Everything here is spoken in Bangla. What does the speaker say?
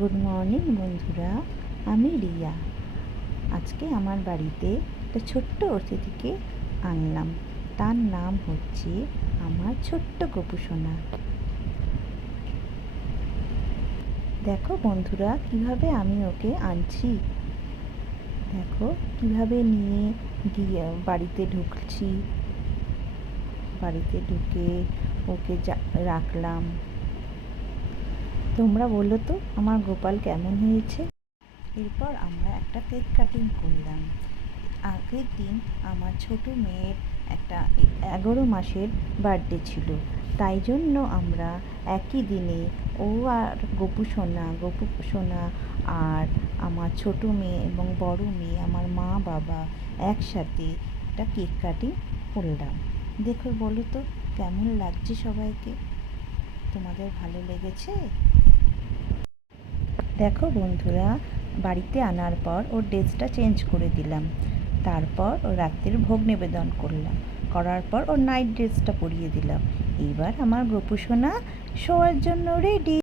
গুড মর্নিং বন্ধুরা, আমি রিয়া। আজকে আমার বাড়িতে একটা ছোট্ট অতিথিকে আনলাম। তার নাম হচ্ছে আমার ছোট্ট গোপু সোনা। দেখো বন্ধুরা, কিভাবে আমি ওকে আনছি। দেখো কিভাবে নিয়ে গিয়ে বাড়িতে ঢুকছি। বাড়িতে ঢুকে ওকে রাখলাম। তোমরা বলো তো আমার গোপাল কেমন হয়েছে। এরপর আমরা একটা কেক কাটিং করলাম। আগের দিন আমার ছোট মেয়ের একটা 11 মাসের বার্থডে ছিল, তাই জন্য আমরা একই দিনে ও আর গোপু সোনা আর আমার ছোট মেয়ে এবং বড় মেয়ে, আমার মা বাবা একসাথে একটা কেক কাটিং করলাম। দেখো বলো তো কেমন লাগছে সবাইকে। তোমাদের ভালো লেগেছে? দেখো বন্ধুরা, বাড়িতে আনার পর ওর ড্রেসটা চেঞ্জ করে দিলাম। তারপর ও রাত্রির ভোগ নিবেদন করার পর ওর নাইট ড্রেসটা পরিয়ে দিলাম। এবার আমার গোপু সোনা শোয়ার জন্য রেডি।